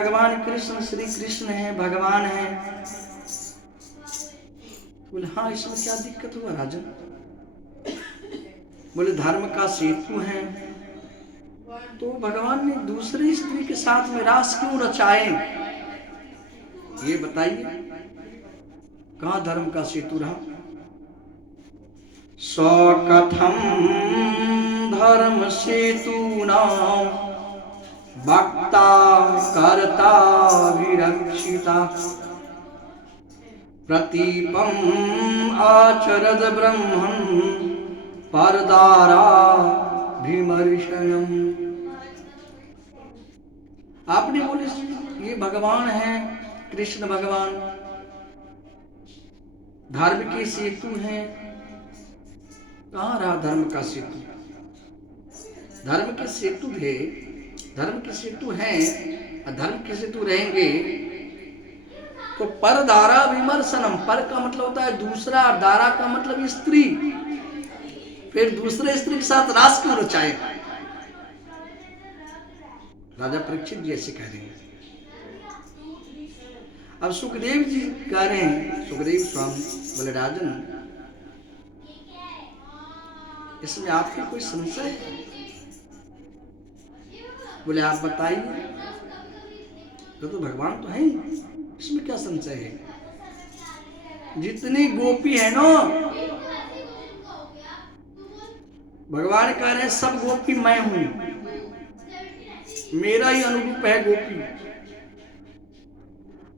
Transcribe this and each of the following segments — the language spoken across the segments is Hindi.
भगवान कृष्ण श्री कृष्ण है, भगवान है। बोले हाँ, इसमें क्या दिक्कत हुआ राजन? बोले धर्म का सेतु है तो भगवान ने दूसरी स्त्री के साथ में रास क्यों रचाए, ये बताइए। कहाँ धर्म का सेतु रहा? सौ कथम धर्म सेतु नाम भक्ता कर्ता विरक्षिता प्रतीपम आचरद ब्रह्मन् परदारा भीमर्षयम्। आपने बोले ये भगवान है, कृष्ण भगवान धर्म के सेतु हैं। कहाँ रहा धर्म का सेतु? धर्म के सेतु थे, धर्म के सेतु हैं, धर्म के सेतु रहेंगे तो पर दारा विमर्शनम। पर का मतलब होता है दूसरा, दारा का मतलब स्त्री। फिर दूसरे स्त्री के साथ रास क्यों रचाए? राजा परीक्षित जी ऐसे कह रहे हैं। अब सुखदेव जी कह रहे हैं, सुखदेव स्वामी बोले राजन इसमें आपके कोई संशय है? बोले आप बताइए। तो भगवान तो है ही, इसमें क्या संशय है? जितनी गोपी है ना, भगवान कह रहे हैं सब गोपी मैं हूं, मेरा ही अनुरूप है गोपी,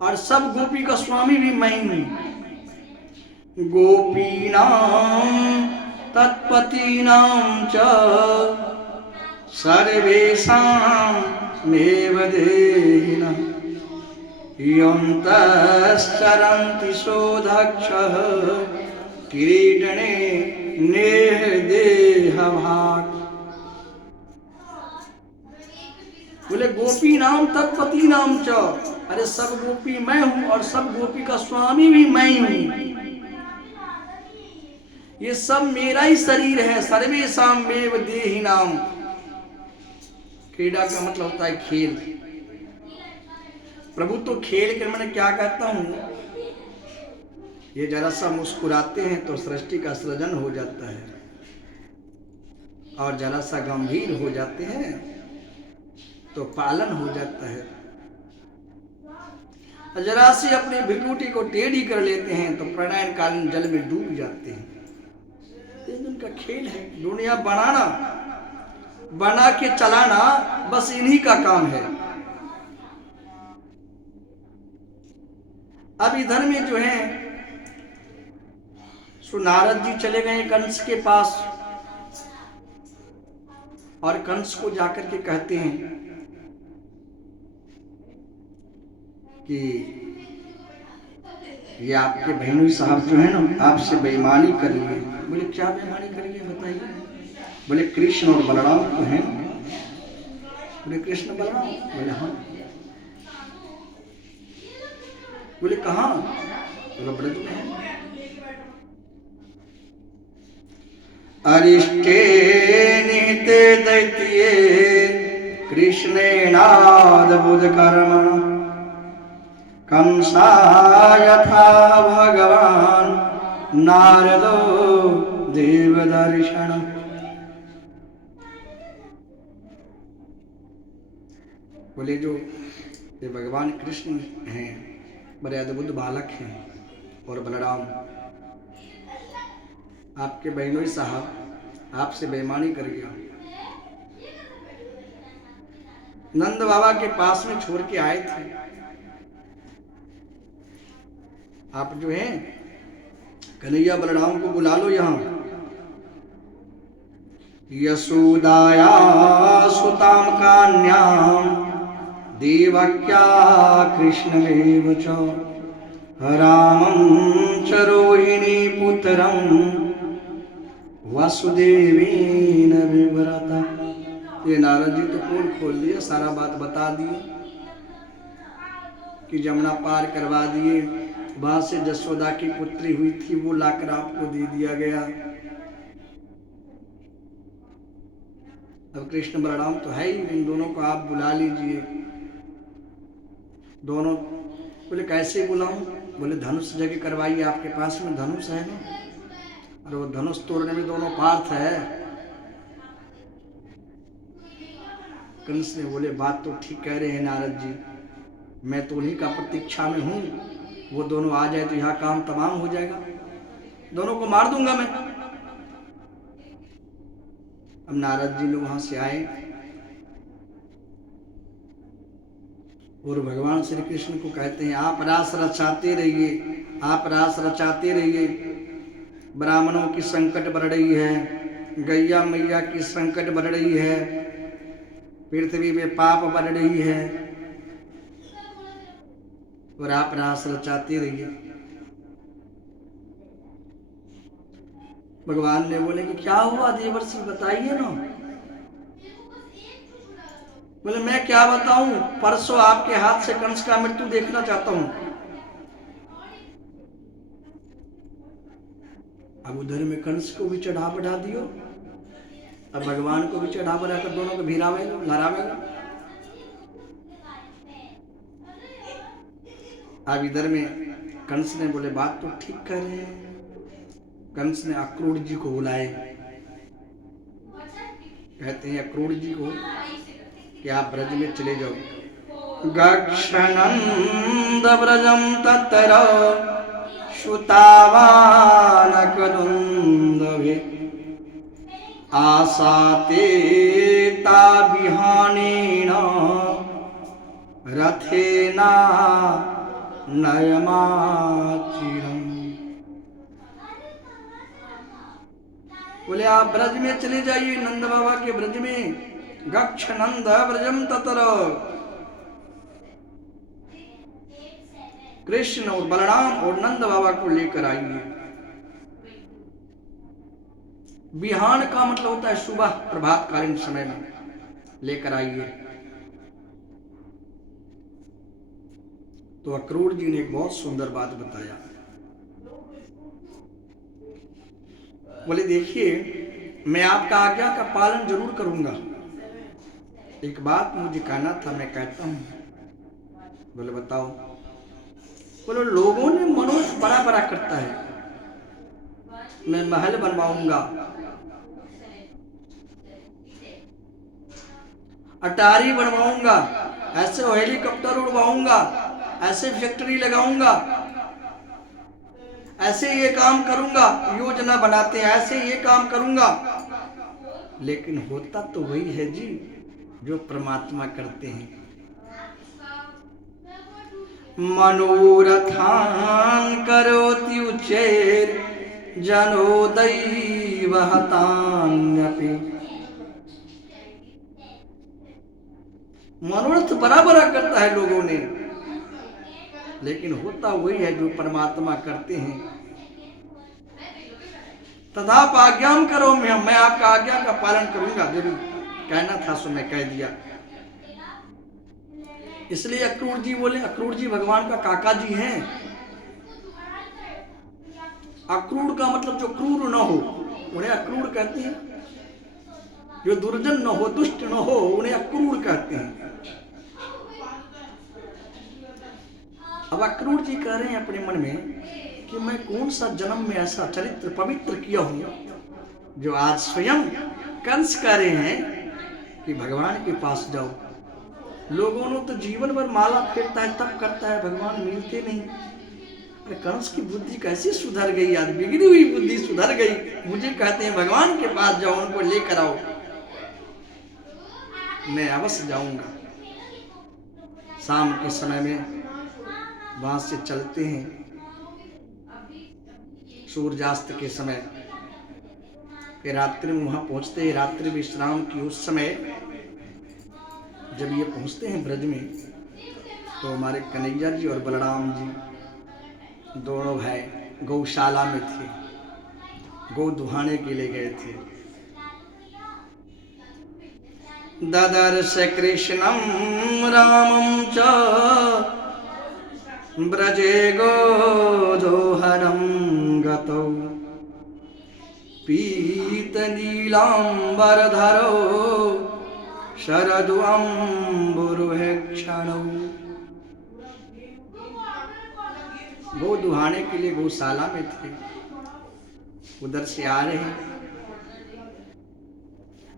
और सब गोपी का स्वामी भी मैं हूं। गोपीनां तत्पतीनां च सर्वेषां मेव देहिनः यन्तश्चरन्ति शोधक्षः किरीटने नेह देहभाक्। बोले गोपी नाम तत्पति नाम च, अरे सब गोपी मैं हूं और सब गोपी का स्वामी भी मैं हूं। ये सब मेरा ही शरीर है। सर्वेषां मेव देहिनाम, क्रीड़ा का मतलब होता है खेल। प्रभु तो खेल के मैंने क्या कहता हूं, ये जरा सा मुस्कुराते हैं तो सृष्टि का सृजन हो जाता है, और जरा सा गंभीर हो जाते हैं तो पालन हो जाता है, जरा सी अपनी भृकुटी को टेढ़ी कर लेते हैं तो प्रलय कालीन जल में डूब जाते हैं। ये उनका खेल है। दुनिया बनाना, बना के चलाना बस इन्हीं का काम है। अब इधर में जो है सो नारद जी चले गए कंस के पास, और कंस को जाकर के कहते हैं कि ये आपके बहनोई साहब जो है ना आपसे बेईमानी कर लिए। बोले क्या बेईमानी करिए बताइए? बोले कृष्ण और बलराम तो हैं। बोले कृष्ण बलराम? बोले हाँ। बोले कहाँ? बोले ब्रज में है। अरिष्टे निहिते दैत्ये कृष्णेनाद्भुत कर्मण कंसा यथा भगवान नारदो देवदर्शन। बोले जो ये भगवान कृष्ण हैं बड़े अद्भुत बालक हैं, और बलराम आपके बहनोई साहब आपसे बेईमानी कर गया। नंद बाबा के पास में छोड़ के आए थे। आप जो हैं कन्हैया बलराम को बुला लो यहाँ। यशोदाया सुताम कान्याम देवक्या कृष्णमेव च रामं च रोहिणी पुत्रं वसुदेवेन विव्रता। ये नारद जी तो पोल खोल दिया, सारा बात बता दिए कि जमुना पार करवा दिए, वहां से जसोदा की पुत्री हुई थी वो लाकर आपको दे दिया गया। अब कृष्ण बलराम तो है ही, इन दोनों को आप बुला लीजिए। दोनों बोले कैसे बुलाऊं? बोले धनुष जगह करवाइए, आपके पास में धनुष है ना? अरे वो धनुष तोड़ने में दोनों पार्थ है। कंस ने बोले बात तो ठीक कह रहे हैं नारद जी, मैं तो उन्हीं का प्रतीक्षा में हूं, वो दोनों आ जाए तो यहाँ काम तमाम हो जाएगा, दोनों को मार दूंगा मैं। अब नारद जी लोग वहां से आए और भगवान श्री कृष्ण को कहते हैं आप रास रचाते रहिए, आप रास रचाते रहिए। ब्राह्मणों की संकट बढ़ रही है, गैया मैया की संकट बढ़ रही है, पृथ्वी में पाप बढ़ रही है, और आप रास रचाते रहिए। भगवान ने बोले कि क्या हुआ देवर्षि, बताइए ना। बोले मैं क्या बताऊं, परसों आपके हाथ से कंस का मृत्यु देखना चाहता हूं। अब उधर में कंस को भी चढ़ा बढ़ा दियो, अब भगवान को भी चढ़ा बढ़ा कर दोनों को भिरावे लहरावेगा। अब इधर में कंस ने बोले बात तो ठीक कर रहे हैं। कंस ने अक्रूर जी को बुलाए, कहते हैं अक्रूर जी को कि आप ब्रज में चले जाओ। गक्षनंद ब्रजम तत्र श्रुतावानकदुन्दभे आसाते ताबिहानेन रथेना नयमाचिरम्। बोले आप ब्रज में चले जाइए, नंद बाबा के ब्रज में। गक्षनंद ब्रजम तत्र, कृष्ण और बलराम और नंद बाबा को लेकर आइए। बिहान का मतलब होता है सुबह, प्रभात कालीन समय में लेकर आइए। तो अक्रूर जी ने एक बहुत सुंदर बात बताया। बोले देखिए मैं आपका आज्ञा का पालन जरूर करूंगा, एक बात मुझे कहना था, मैं कहता हूं। बोले बताओ। बोले लोगों ने मनोरथ बड़ा बड़ा करता है, मैं महल बनवाऊंगा, अटारी बनवाऊंगा, ऐसे हेलीकॉप्टर उड़वाऊंगा, ऐसे फैक्ट्री लगाऊंगा, ऐसे ये काम करूंगा, योजना बनाते हैं ऐसे ये काम करूंगा। लेकिन होता तो वही है जी जो परमात्मा करते हैं। मनोरथान करोति उच्चैर जनो दैवहतान्यपि। मनोरथ बराबर करता है लोगों ने, लेकिन होता वही है जो परमात्मा करते हैं। तथाप आज्ञाम करो, मैं आपका आज्ञा का पालन करूंगा, जरूर कहना था सो मैं कह दिया। इसलिए अक्रूर जी बोले, अक्रूर जी भगवान का काका जी हैं। अक्रूर का मतलब जो क्रूर न हो उन्हें अक्रूर कहते हैं, जो दुर्जन न हो, दुष्ट न हो, उन्हें अक्रूर कहते हैं। अब अक्रूर जी कह रहे हैं अपने मन में कि मैं कौन सा जन्म में ऐसा चरित्र पवित्र किया हूं जो आज स्वयं कंस कह रहे हैं कि भगवान के पास जाओ। लोगों ने तो जीवन भर माला फेरता है, तब करता है, भगवान मिलते नहीं। अरे कंस की बुद्धि कैसी सुधर गई यार, बिगड़ी हुई बुद्धि सुधर गई। मुझे कहते हैं भगवान के पास जाओ, उनको लेकर आओ, मैं अवश्य जाऊंगा। शाम के समय में वहां से चलते हैं, सूर्यास्त के समय कि रात्रि में वहां पहुंचते हैं। रात्रि विश्राम की उस समय जब ये पहुंचते हैं ब्रज में, तो हमारे कन्हैया जी और बलराम जी दोनों भाई गौशाला में थे, गौ दुहाने के लिए गए थे। ददर्श कृष्णं रामं च ब्रजे गोदोहनं गतौ पीतनीलाम्बरधरो शरदु अम्बुरुहेक्षणौ। गौ दुहाने के लिए गौशाला में थे, उधर से आ रहे हैं।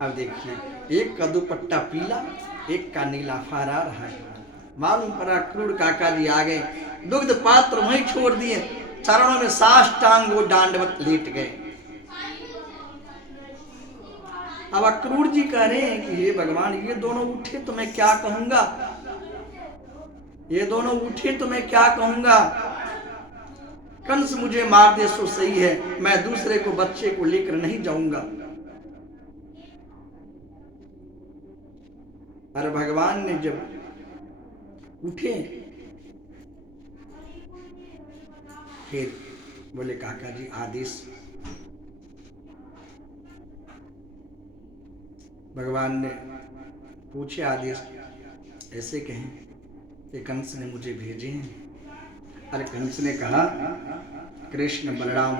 अब देखिए एक का दुपट्टा पीला, एक का नीला फहरा रहा है। मालूम पड़ा क्रूर काका जी आ गए, दुग्ध पात्र वहीं छोड़ दिए, चरणों में साष्टांग वो डांडवत लेट गए। अब अक्रूर जी कह रहे हैं कि हे भगवान, ये दोनों उठे तो मैं क्या कहूंगा, ये दोनों उठे तो मैं क्या कहूंगा। कंस मुझे मार दे सो सही है, मैं दूसरे को बच्चे को लेकर नहीं जाऊंगा। अरे भगवान ने जब उठे फिर बोले काका जी आदेश। भगवान ने पूछे आदेश, ऐसे कहें कि कंस ने मुझे भेजे हैं। अरे कंस ने कहा कृष्ण बलराम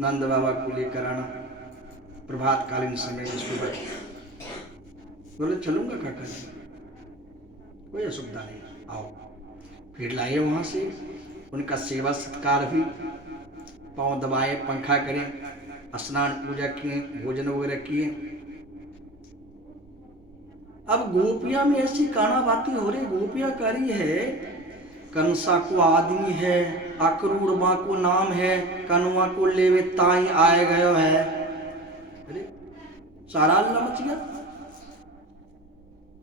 नंद बाबा को लेकर आना प्रभात कालीन समय में सुबह। बोले चलूंगा काका जी, कोई असुविधा नहीं, आओ। फिर लाए वहां से, उनका सेवा सत्कार भी, पांव दबाए, पंखा करें, स्नान पूजा किए, भोजन वगैरह किए। अब गोपियां में ऐसी काना बातें हो रही, गोपियां कह रही है कंसा को आदमी है, अक्रूर माँ को नाम है, कनुआ को लेवे ताई आए गयो है। अरे सारा अल्लाह मच गया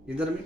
इधर में।